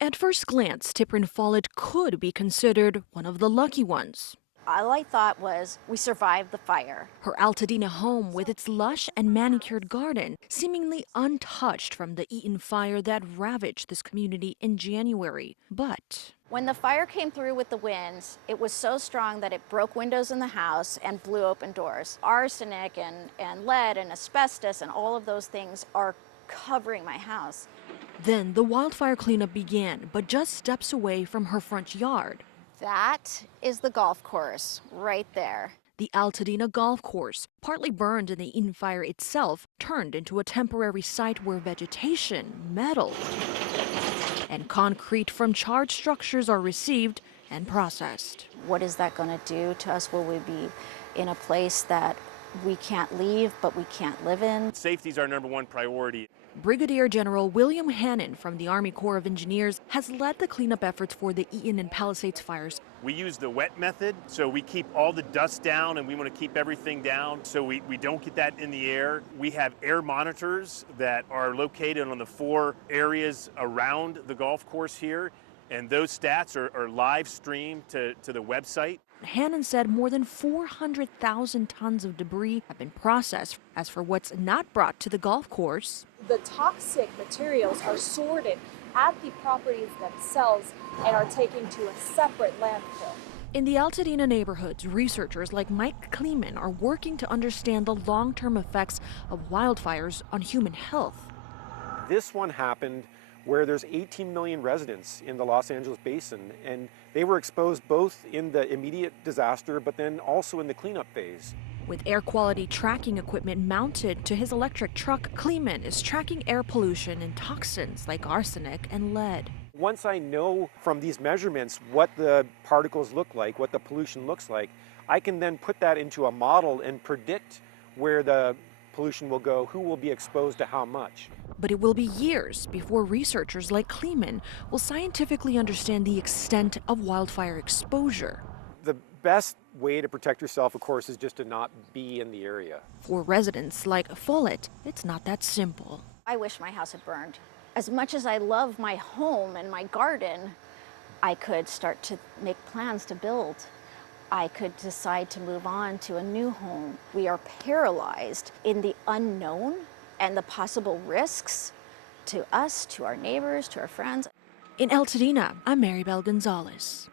At first glance, Tiprin Follett could be considered one of the lucky ones. All I thought was we survived the fire. Her Altadena home, with its lush and manicured garden, seemingly untouched from the Eaton fire that ravaged this community in January. But When the fire came through with the winds, it was so strong that it broke windows in the house and blew open doors. Arsenic and lead and asbestos and all of those things are covering my house. then the wildfire cleanup began, but just steps away from her front yard. That is the golf course right there. The Altadena golf course, partly burned in the Eaton fire itself, turned into a temporary site where vegetation, metal, and concrete from charred structures are received and processed. What is that going to do to us? Will we be in a place that we can't leave, but we can't live in? Safety is our #1 priority. Brigadier General William Hannon from the Army Corps of Engineers has led the cleanup efforts for the Eaton and Palisades fires. We use the wet method, so we keep all the dust down and we want to keep everything down so we don't get that in the air. We have air monitors that are located on the 4 areas around the golf course here, and those stats are live streamed to the website. Hannon said more than 400,000 tons of debris have been processed. As for what's not brought to the golf course, the toxic materials are sorted at the properties themselves and are taken to a separate landfill. in the Altadena neighborhoods, researchers like Mike Kleeman are working to understand the long-term effects of wildfires on human health. This one happened where there's 18 million residents in the Los Angeles basin, and they were exposed both in the immediate disaster but then also in the cleanup phase. With air quality tracking equipment mounted to his electric truck, Kleeman is tracking air pollution and toxins like arsenic and lead. Once I know from these measurements what the particles look like, what the pollution looks like, I can then put that into a model and predict where the pollution will go, who will be exposed to how much. But it will be years before researchers like Kleeman will scientifically understand the extent of wildfire exposure. The best way to protect yourself, of course, is just to not be in the area. For residents like Follett, it's not that simple. I wish my house had burned. As much as I love my home and my garden, I could start to make plans to build. I could decide to move on to a new home. We are paralyzed in the unknown and the possible risks to us, to our neighbors, to our friends. In Altadena, I'm Maribel Gonzalez.